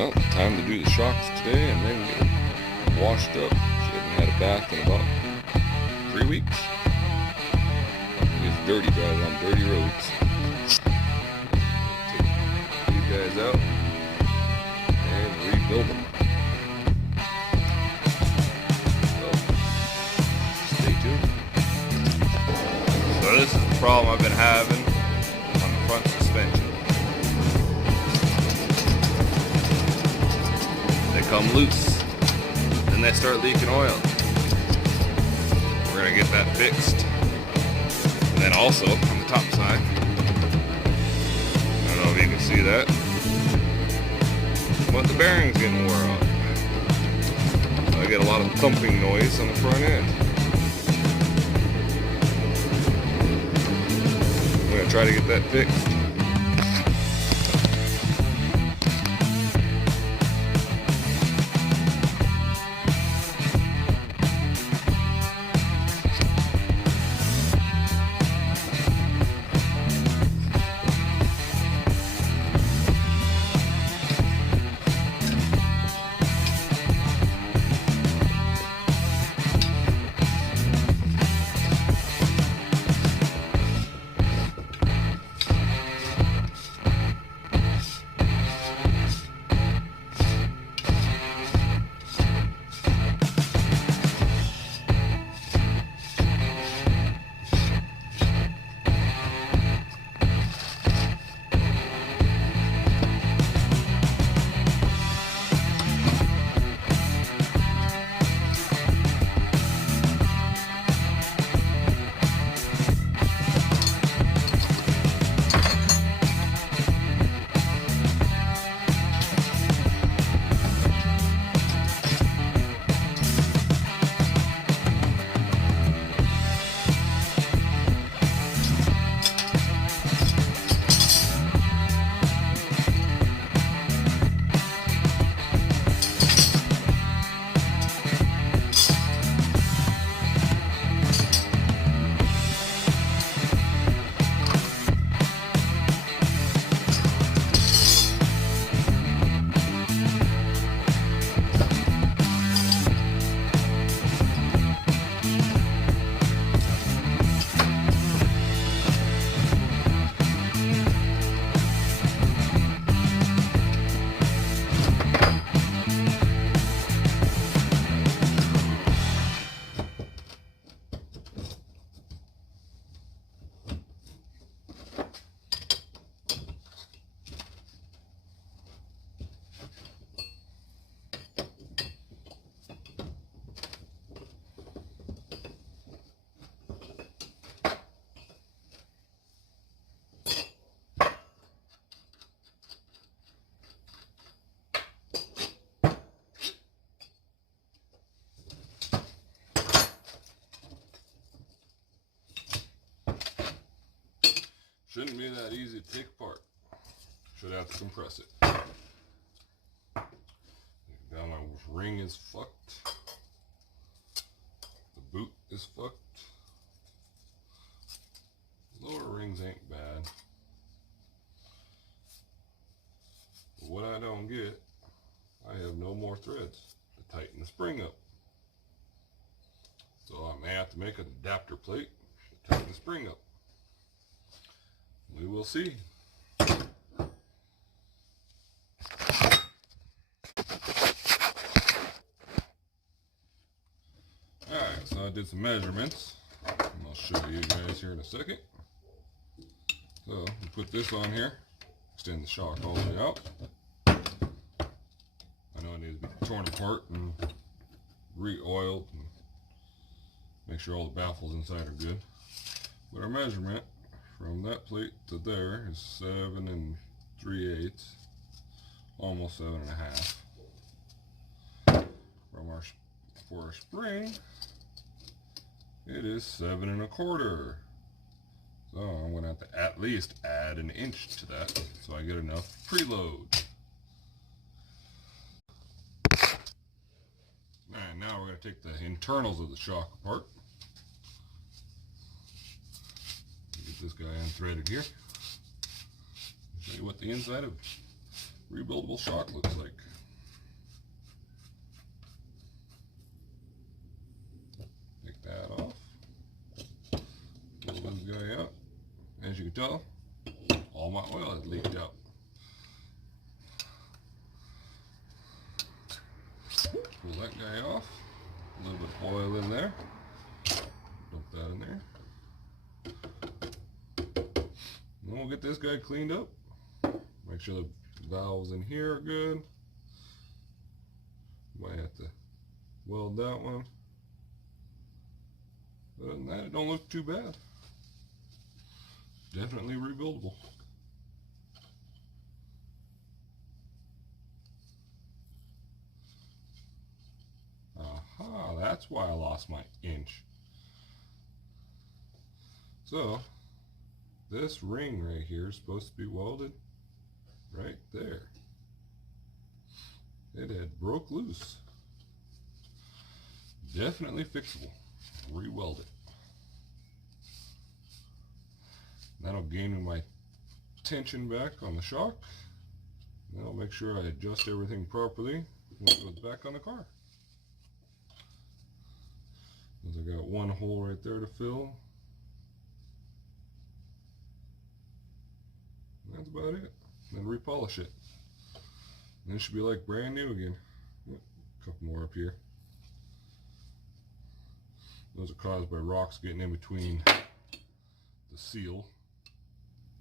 Well, time to do the shocks today and then get washed up. She hasn't had a bath in about 3 weeks. It's dirty driving on dirty roads. Take these guys out and rebuild them. So, stay tuned. So this is the problem I've been having on the front suspension. They come loose, then they start leaking oil. We're gonna get that fixed. And then also on the top side, I don't know if you can see that, but the bearing's getting wore out. So I get a lot of thumping noise on the front end. I'm gonna try to get that fixed. Shouldn't be that easy to take apart. Should have to compress it. Now my ring is fucked. The boot is fucked. Lower rings ain't bad. But what I don't get, I have no more threads to tighten the spring up. So I may have to make an adapter plate to tighten the spring up. We will see. Alright, so I did some measurements. And I'll show you guys here in a second. So we put this on here, extend the shock all the way out. I know it needs to be torn apart and re-oiled and make sure all the baffles inside are good. But our measurement from that plate to there is 7 3/8, almost 7 1/2. For our spring, it is 7 1/4. So I'm going to have to at least add 1 inch to that so I get enough preload. And now we're going to take the internals of the shock apart. Get this guy unthreaded here. Show you what the inside of rebuildable shock looks like. guy out. As you can tell, all my oil had leaked out. Pull that guy off. A little bit of oil in there. Dump that in there. Then we'll get this guy cleaned up. Make sure the valves in here are good. Might have to weld that one. Other than that, it don't look too bad. Definitely rebuildable. Aha, that's why I lost my inch. So, this ring right here is supposed to be welded right there. It had broke loose. Definitely fixable. Re-weld it. That'll gain me my tension back on the shock. That'll make sure I adjust everything properly when it goes back on the car. I got one hole right there to fill. That's about it. Then repolish it. And it should be like brand new again. A couple more up here. Those are caused by rocks getting in between the seal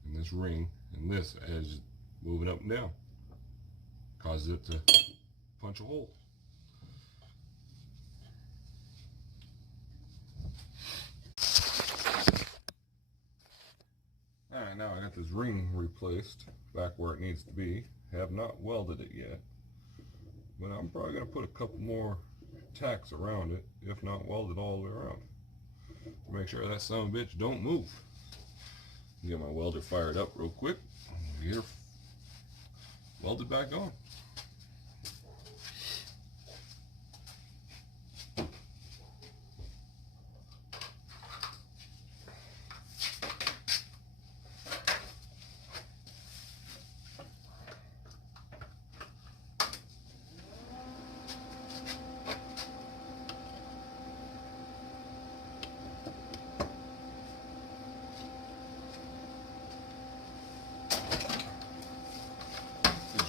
and this ring and this as moving up and down. Causes it to punch a hole. Alright, now I got this ring replaced back where it needs to be. Have not welded it yet, but I'm probably going to put a couple more tacks around it, if not weld it all the way around, to make sure that son of a bitch don't move. Get my welder fired up real quick, get her welded back on.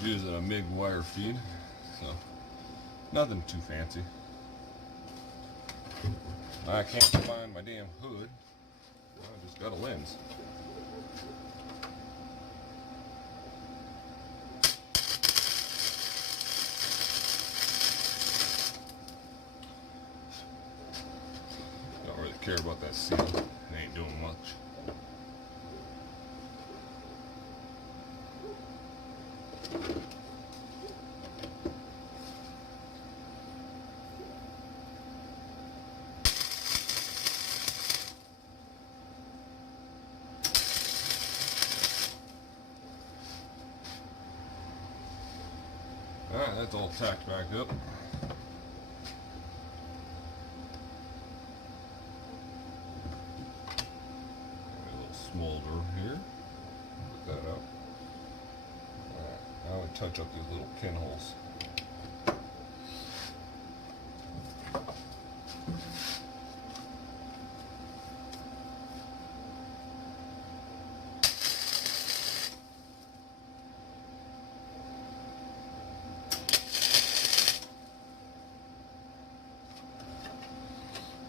Using a MIG wire feed, so nothing too fancy. I can't find my damn hood. I just got a lens. Don't really care about that seal. It ain't doing much. Alright, that's all tacked back up. A little smolder here. Put that out. Alright, now I touch up these little pinholes.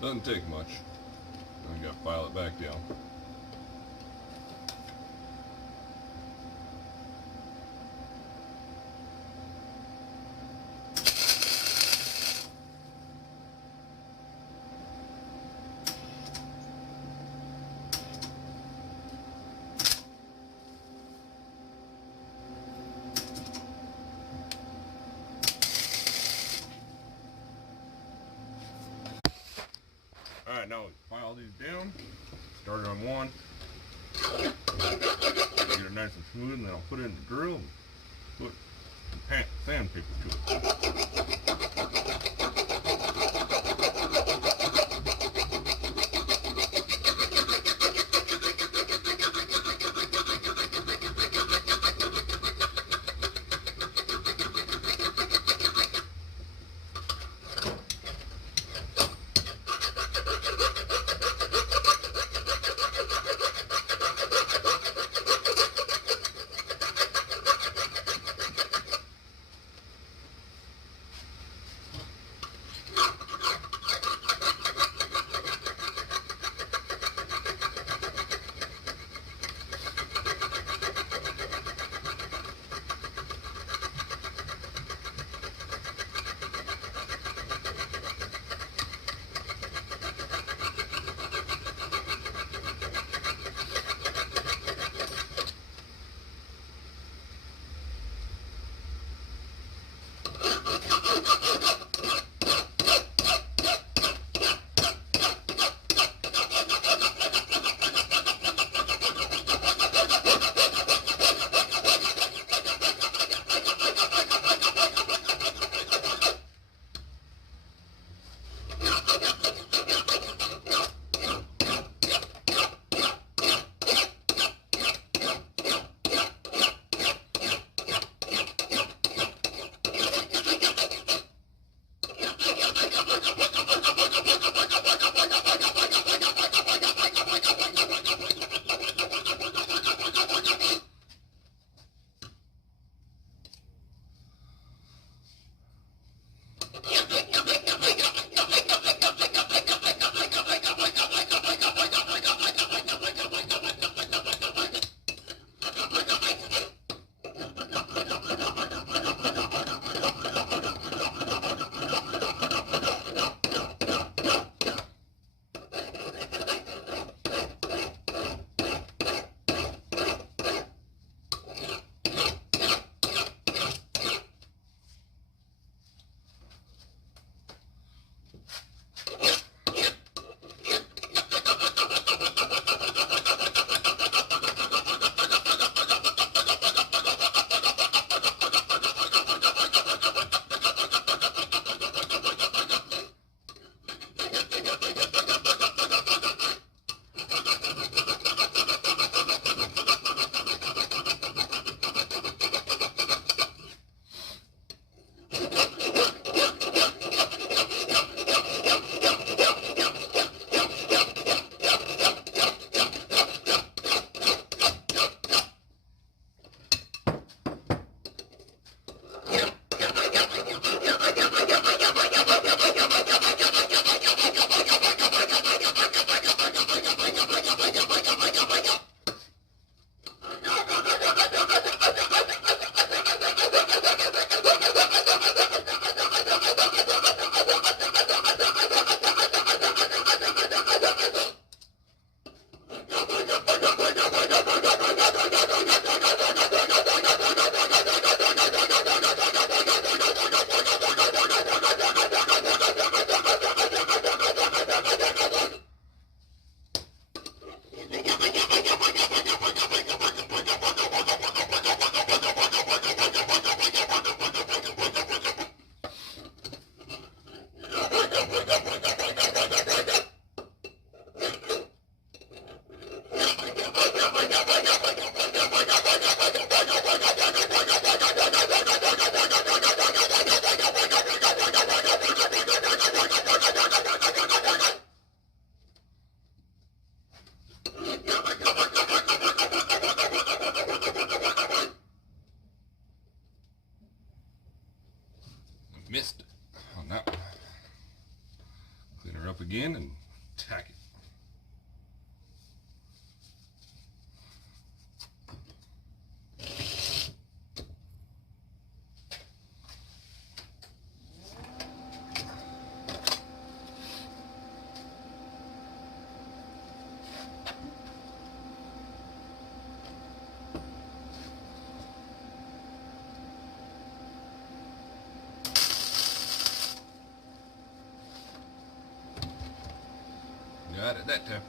Doesn't take much. Now you gotta file it back down. Alright, now file these down. Start it on one. Get it nice and smooth, and then I'll put it in the drill and put sandpaper to it. Missed on that one. Clean her up again and tack it. Got it that time.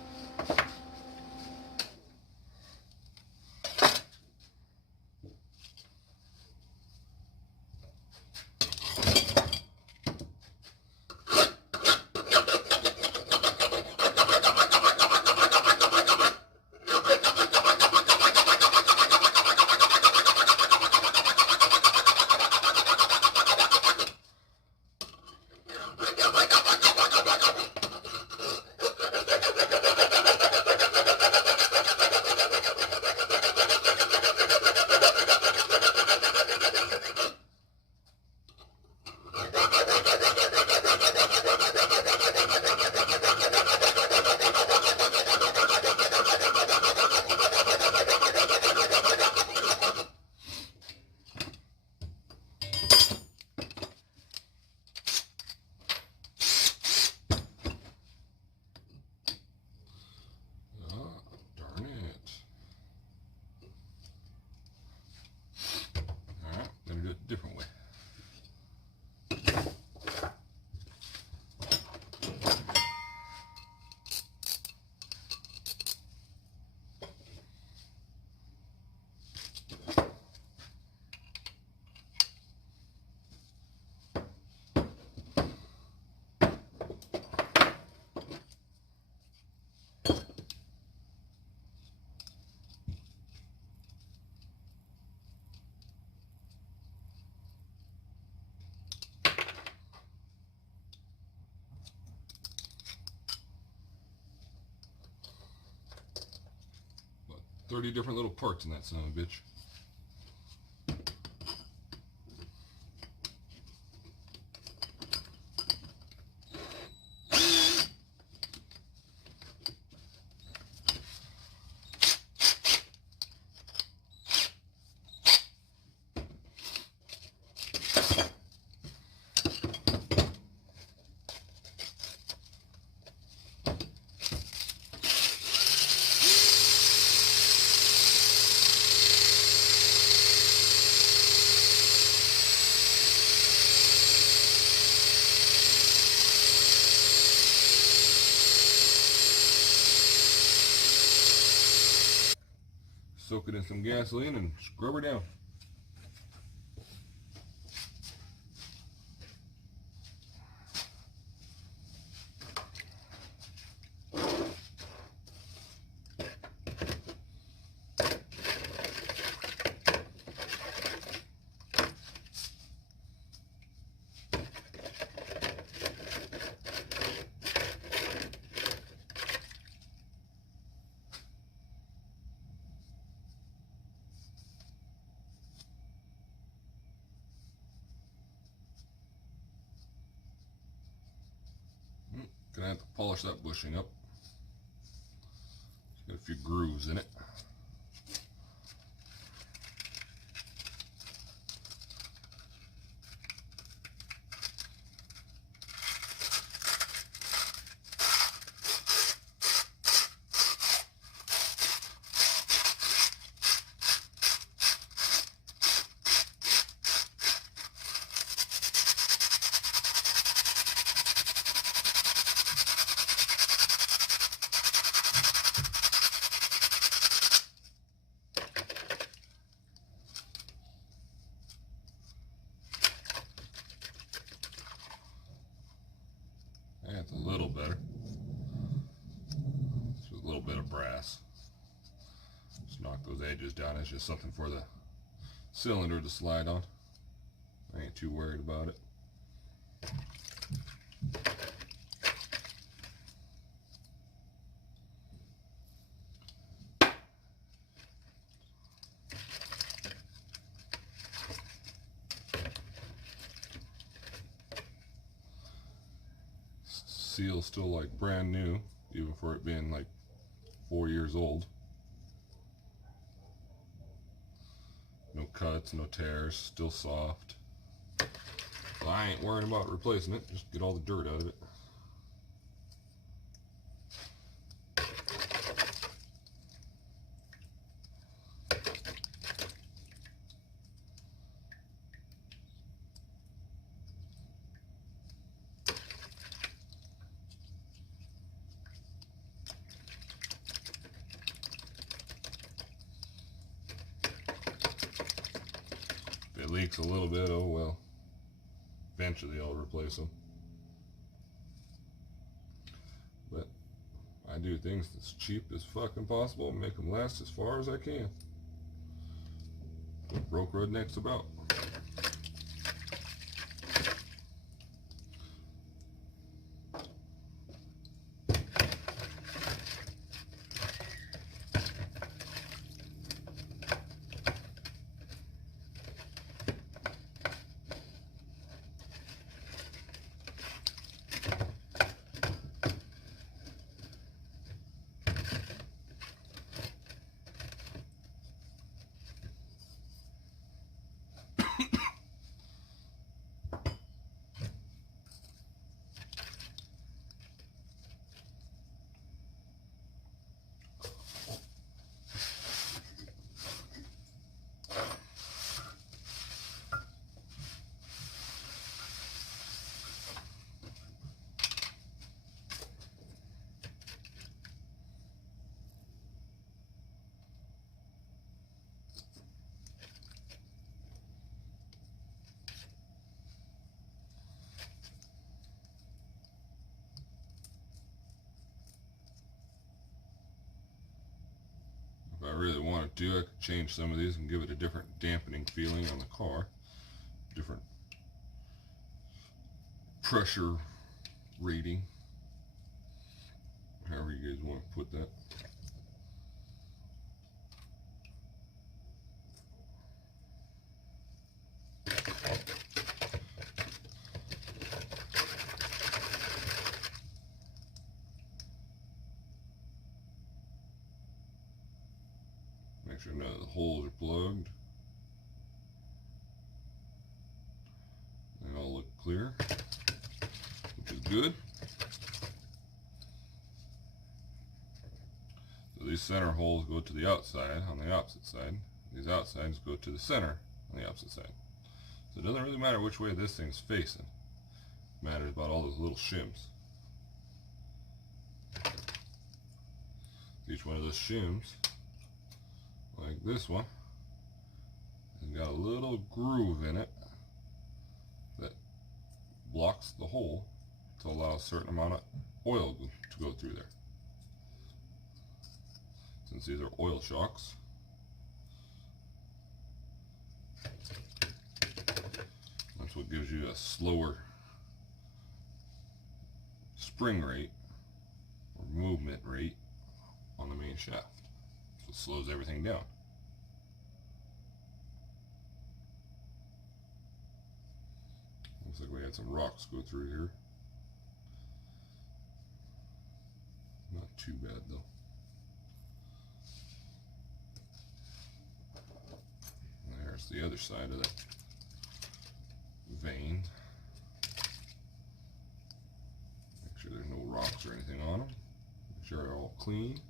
Different way. About 30 different little parts in that son of a bitch. Soak it in some gasoline and scrub her down. Gonna have to polish that bushing up. It's got a few grooves in it. That's a little better. Just a little bit of brass. Just knock those edges down. It's just something for the cylinder to slide on. I ain't too worried about it. seal still like brand new, even for it being like 4 years old. No cuts, no tears, still soft. So I ain't worrying about replacing it, just get all the dirt out of it. If it leaks a little bit, oh well. Eventually I'll replace them. But I do things as cheap as fucking possible and make them last as far as I can. What broke rednecks about. If I really wanted to, I could change some of these and give it a different dampening feeling on the car. Different pressure rating. However you guys want to put that. Make sure none of the holes are plugged. They all look clear, which is good. So these center holes go to the outside on the opposite side. These outsides go to the center on the opposite side. So it doesn't really matter which way this thing's facing. It matters about all those little shims. Each one of those shims, like this one, has got a little groove in it that blocks the hole to allow a certain amount of oil to go through there. Since these are oil shocks, that's what gives you a slower spring rate or movement rate on the main shaft. So it slows everything down. Looks like we had some rocks go through here. Not too bad though. There's the other side of that vein. Make sure there's no rocks or anything on them. Make sure they're all clean.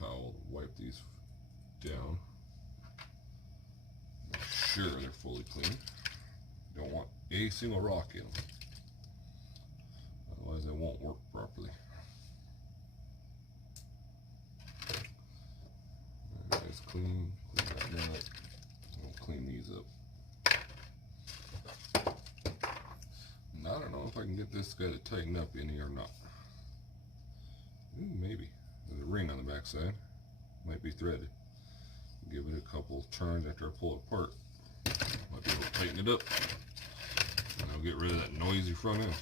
Towel to wipe these down. Make sure they're fully clean. Don't want a single rock in them. Otherwise they won't work properly. It's clean. Clean that nut. I'll clean these up. And I don't know if I can get this guy to tighten up in here or not. Maybe. There's a ring on the back side. Might be threaded. Give it a couple turns after I pull it apart. Might be able to tighten it up. And I'll get rid of that noisy front end.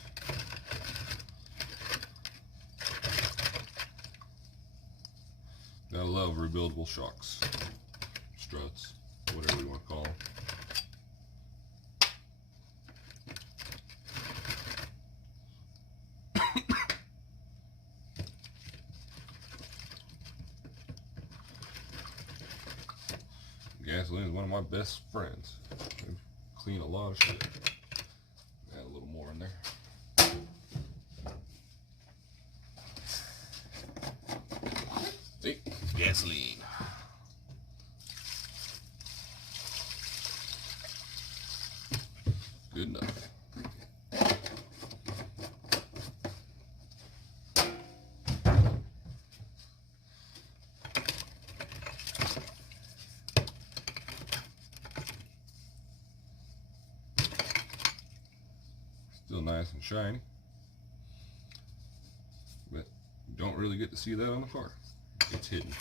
Gotta love rebuildable shocks, struts, whatever you want to call them. Gasoline is one of my best friends. They clean a lot of shit. Add a little more in there. See? Gasoline. Good enough. Still nice and shiny, but you don't really get to see that on the car. It's hidden.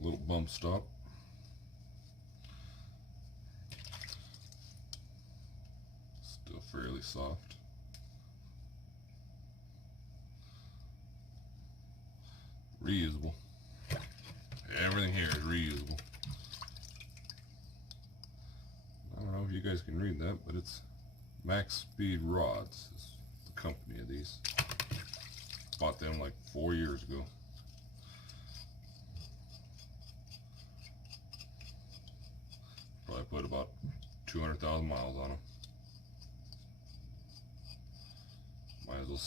Little bump stop. Still fairly soft. Reusable. Everything here is reusable. I don't know if you guys can read that, but it's Max Speed Rods is the company of these. Bought them like 4 years ago. Probably put about 200,000 miles on them. Might as well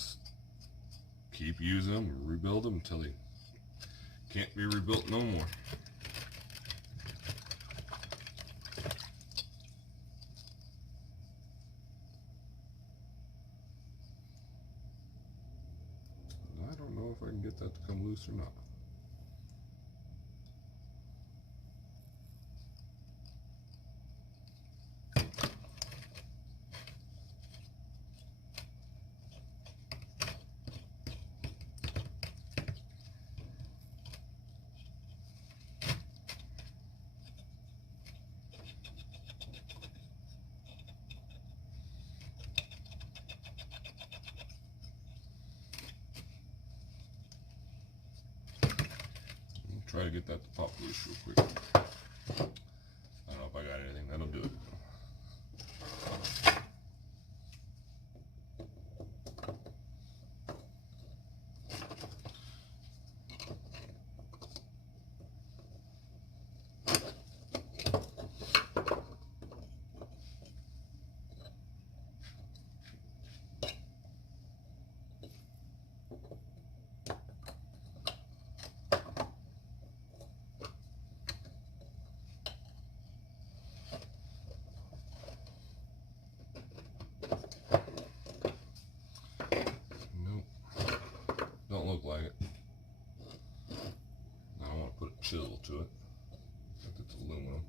keep using them and rebuild them until they can't be rebuilt no more. I don't know if I can get that to come loose or not. Try to get that to pop loose real quick. I don't know if I got anything that'll do it. Don't look like it. I don't want to put a chisel to it. I think it's aluminum.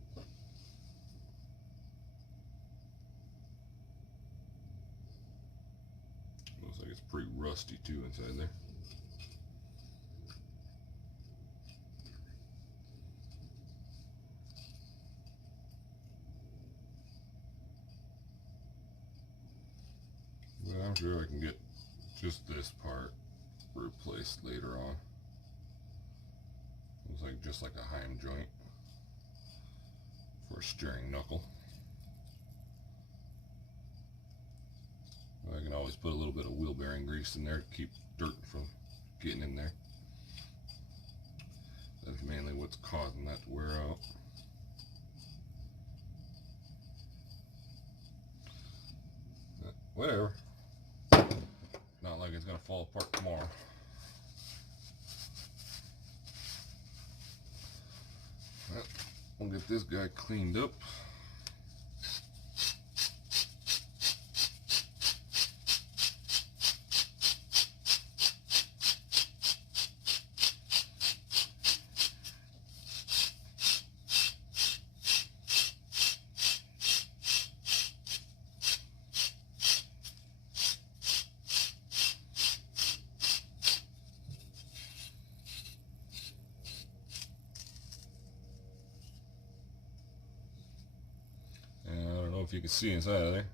Looks like it's pretty rusty too inside there. But I'm sure I can get just this part replaced later on. Looks like just like a Heim joint for a steering knuckle. I can always put a little bit of wheel bearing grease in there to keep dirt from getting in there. That's mainly what's causing that to wear out. Whatever. Not like it's gonna fall apart tomorrow. Well, we'll get this guy cleaned up. if you can see inside of there.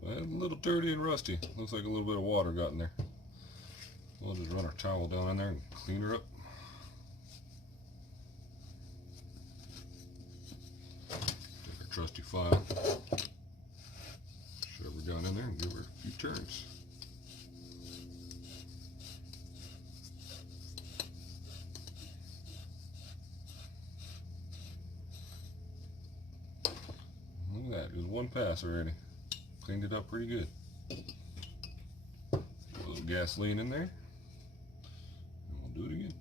But it's a little dirty and rusty. Looks like a little bit of water got in there. We'll just run our towel down in there and clean her up. Take our trusty file, shove her down in there and give her a few turns. Look at that, just one pass already. Cleaned it up pretty good. A little gasoline in there. And we'll do it again.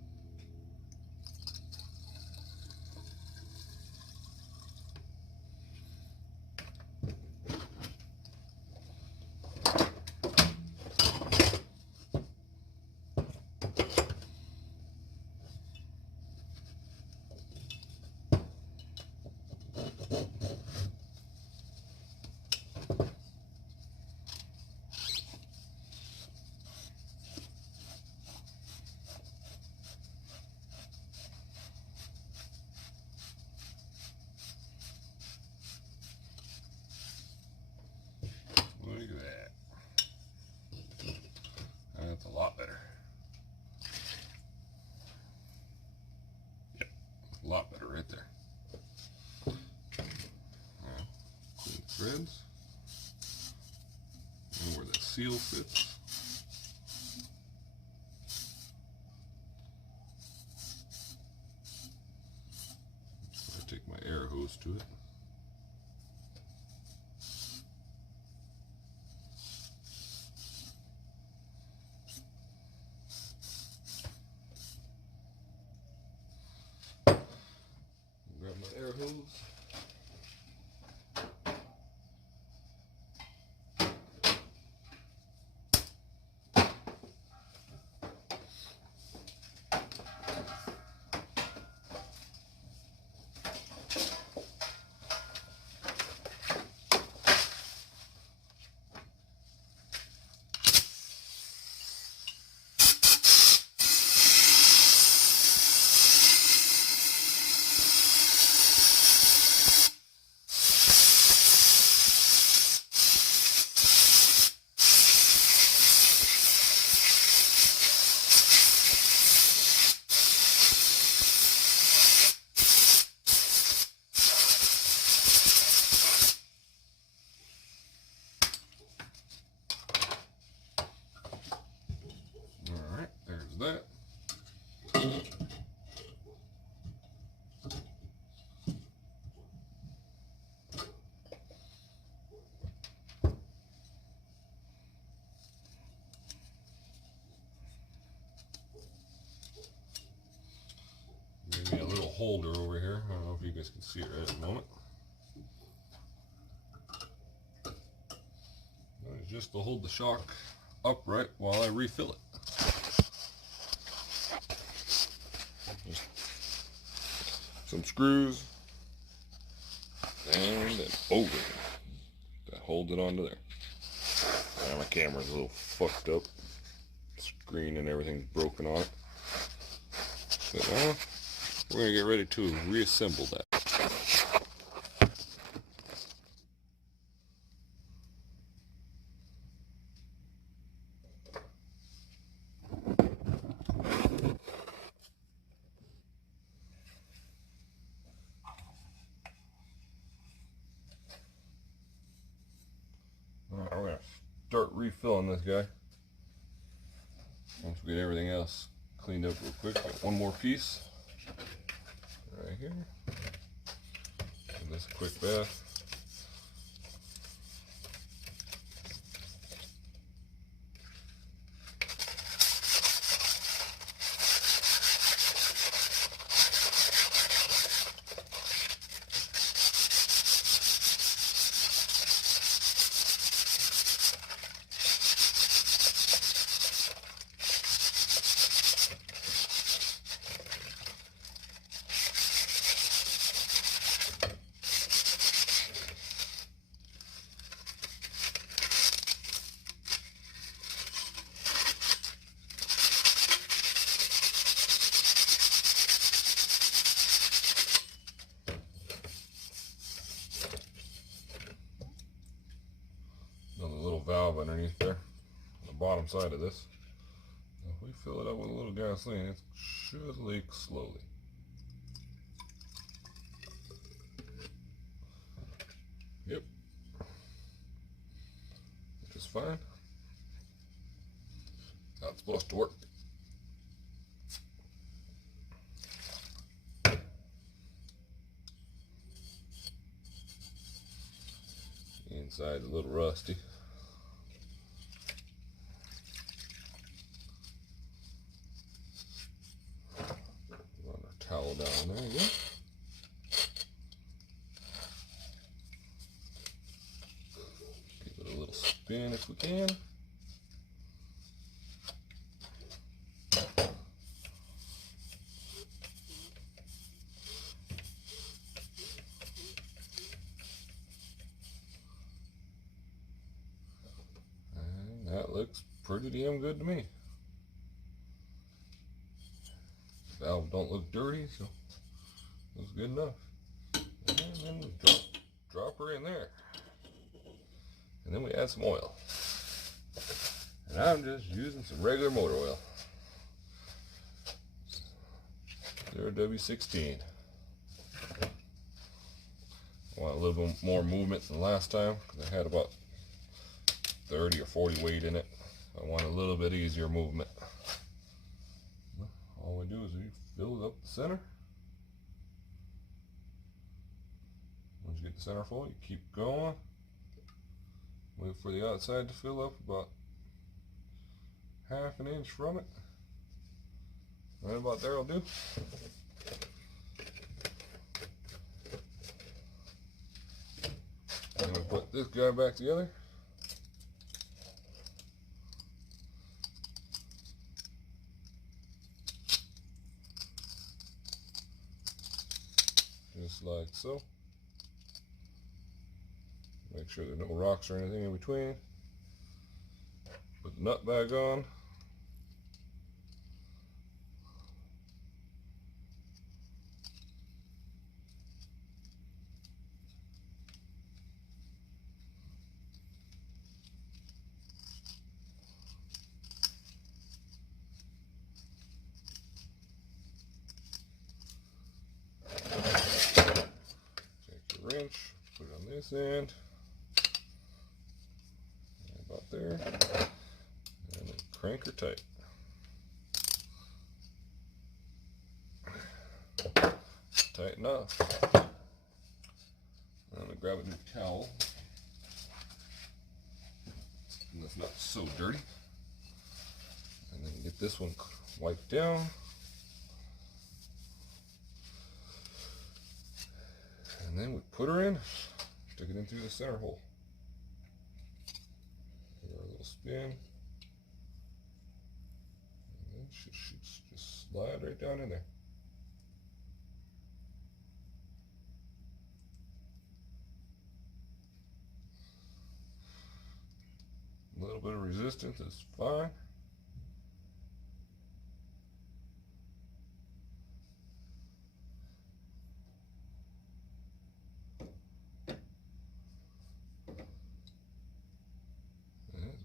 Look at that. That's a lot better. Yep, a lot better right there. Now, clean the threads. And where the seal fits. I take my air hose to it. Grab my air hose. Alright, there's that. Maybe a little holder over here. I don't know if you guys can see it right at the moment. It's just to hold the shock upright while I refill it. Just some screws and an over that holds it onto there. My camera's a little fucked up. Screen and everything's broken on it. But we're gonna get ready to reassemble that. Alright, we're gonna start refilling this guy. Once we get everything else cleaned up real quick, got one more piece right here. Give this a quick bath. valve underneath there, on the bottom side of this. If we fill it up with a little gasoline, it should leak slowly. Yep. Which is fine. How it's supposed to work. Inside's a little rusty. Run our towel down there again. Give it a little spin if we can. That looks pretty damn good to me. Valve don't look dirty, so looks good enough. And then we drop her in there. And then we add some oil. And I'm just using some regular motor oil. 0W16. I want a little bit more movement than last time because I had about 30 or 40 weight in it. I want a little bit easier movement. All we do is we fill it up the center. Once you get the center full, you keep going. Wait for the outside to fill up about half an inch from it. Right about there will do. I'm going to put this guy back together. Just like so. Make sure there's no rocks or anything in between. Put the nut back on. Take your wrench, put it on this end. About there, and then crank her tight. Tighten up. I'm going to grab a new towel. And that's not so dirty. And then get this one wiped down. And then we put her in, stick it in through the center hole. Give her a little spin. And then she should just slide right down in there. A little bit of resistance is fine.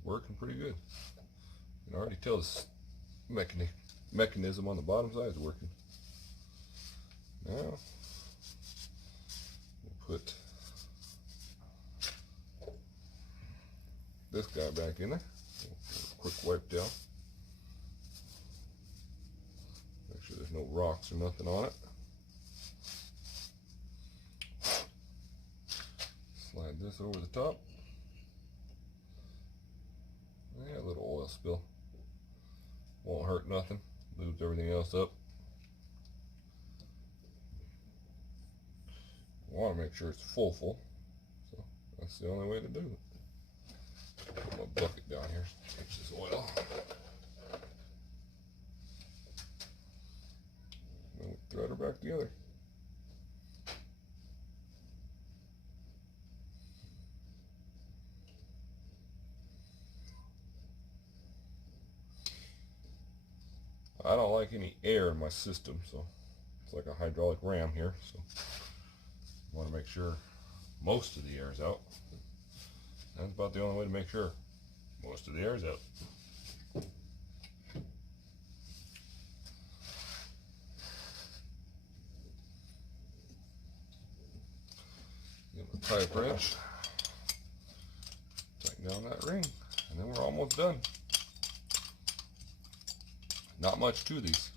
Working pretty good. You can already tell this mechanism on the bottom side is working. Now we'll put this guy back in there. Quick wipe down. Make sure there's no rocks or nothing on it. Slide this over the top. Yeah, a little oil spill. Won't hurt nothing. Lubes everything else up. You want to make sure it's full. So that's the only way to do it. Put my bucket down here. Takes this oil. Then we thread her back together. I don't like any air in my system, so it's like a hydraulic ram here, so I want to make sure most of the air is out. That's about the only way to make sure. most of the air's out. Get my type wrench, tighten down that ring, and then we're almost done. Not much to these.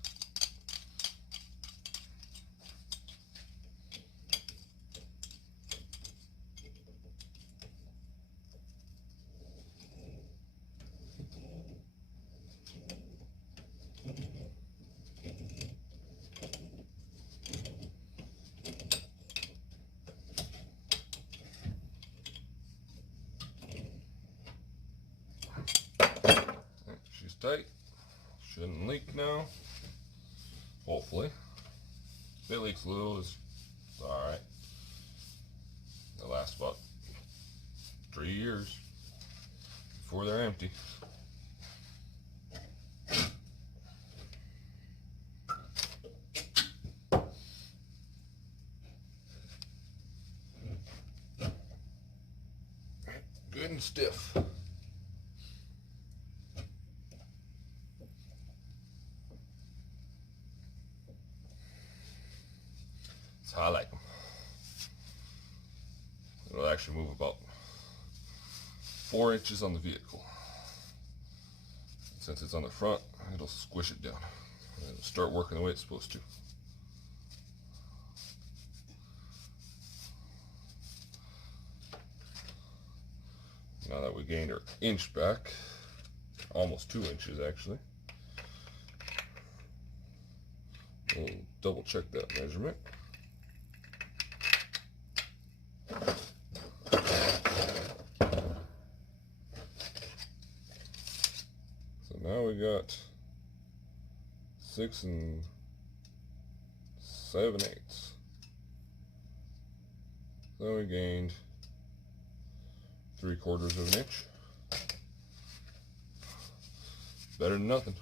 She's tight. Shouldn't leak now. Hopefully. If it leaks a little, it's alright. They'll last about 3 years before they're empty. Good and stiff. That's how I like them. It'll actually move about 4 inches on the vehicle. Since it's on the front, it'll squish it down. And it'll start working the way it's supposed to. Now that we gained our inch back, almost 2 inches actually, we'll double check that measurement. So now we got 6 7/8. So we gained 3/4 of an inch. Better than nothing.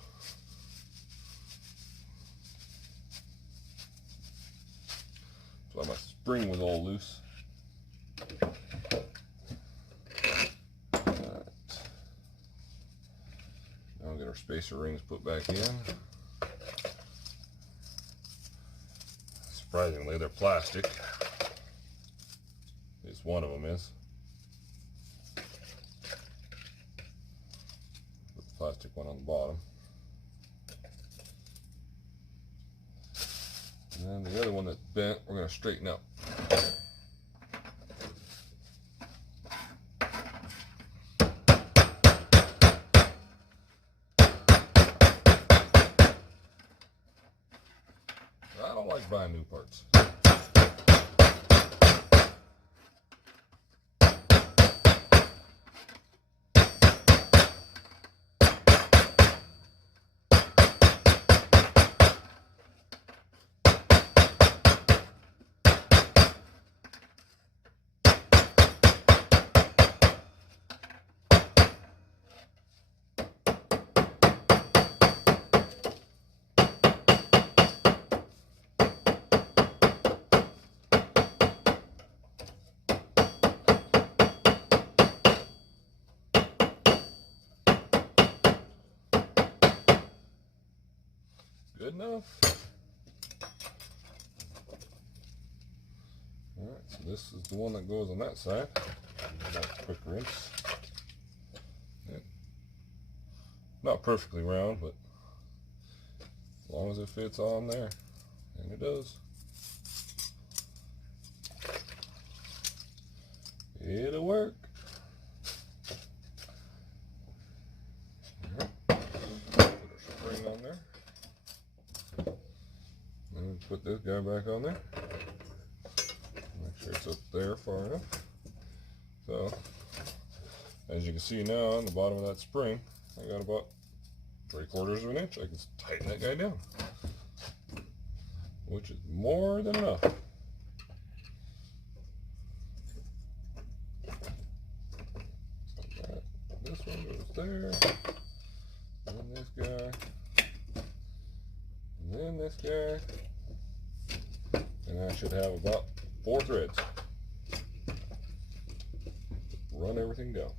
That's why my spring was all loose. Alright. Now we'll get our spacer rings put back in. Surprisingly, they're plastic. At least one of them is. Plastic one on the bottom, and then the other one that's bent we're going to straighten out. I don't like buying new parts. Good enough. Alright, so this is the one that goes on that side. That's a quick rinse. Yeah. Not perfectly round, but as long as it fits on there, and it does. It'll work. Alright. Put our spring on there. And put this guy back on there. Make sure it's up there far enough. So, as you can see now on the bottom of that spring, I got about 3/4 of an inch. I can tighten that guy down, which is more than enough. This one goes there, and then this guy, and then this guy, and I should have about 4 threads. Run everything down.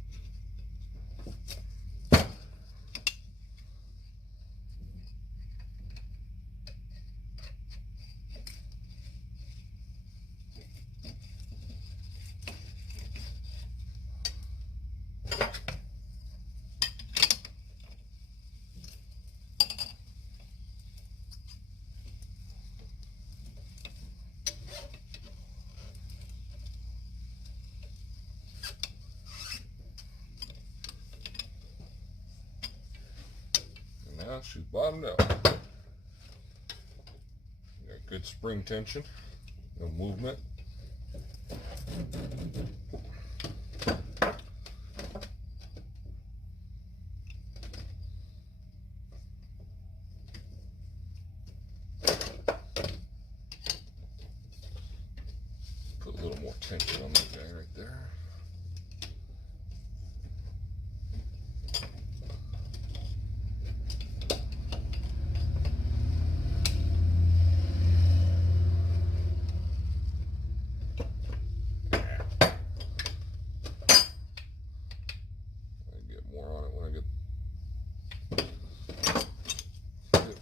Now she's bottomed out. Got good spring tension, no movement. Put a little more tension on that guy right there.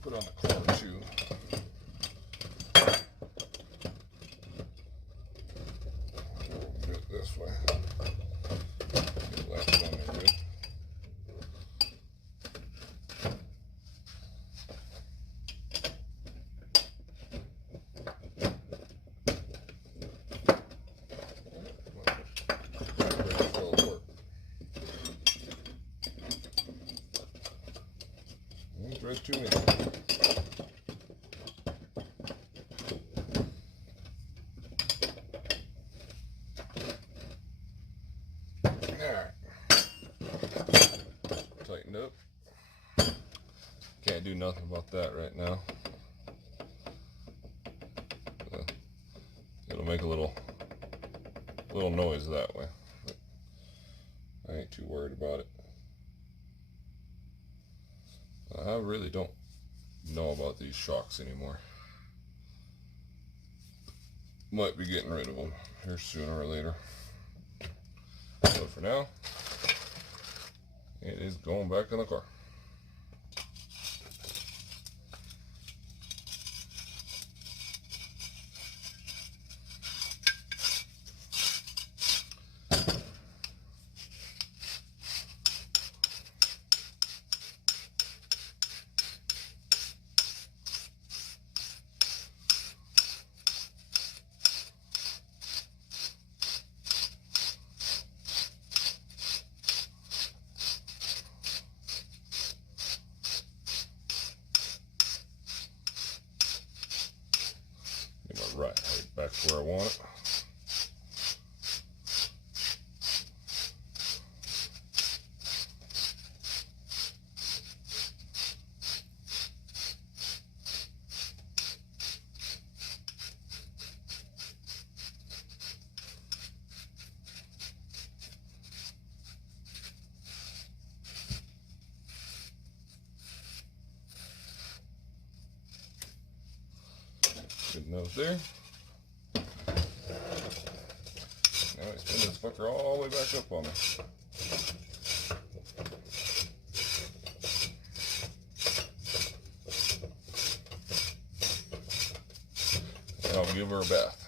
Put on the corner too. Do it this way. Get it latched on there good. There's too many. Tightened up. Can't do nothing about that right now. It'll make a little noise that way. But I ain't too worried about it. I really don't know about these shocks anymore. Might be getting rid of them here sooner or later. But for now, it is going back in the car. Right back where I want it. Good nose there. Now I spin this fucker all the way back up on me. And I'll give her a bath.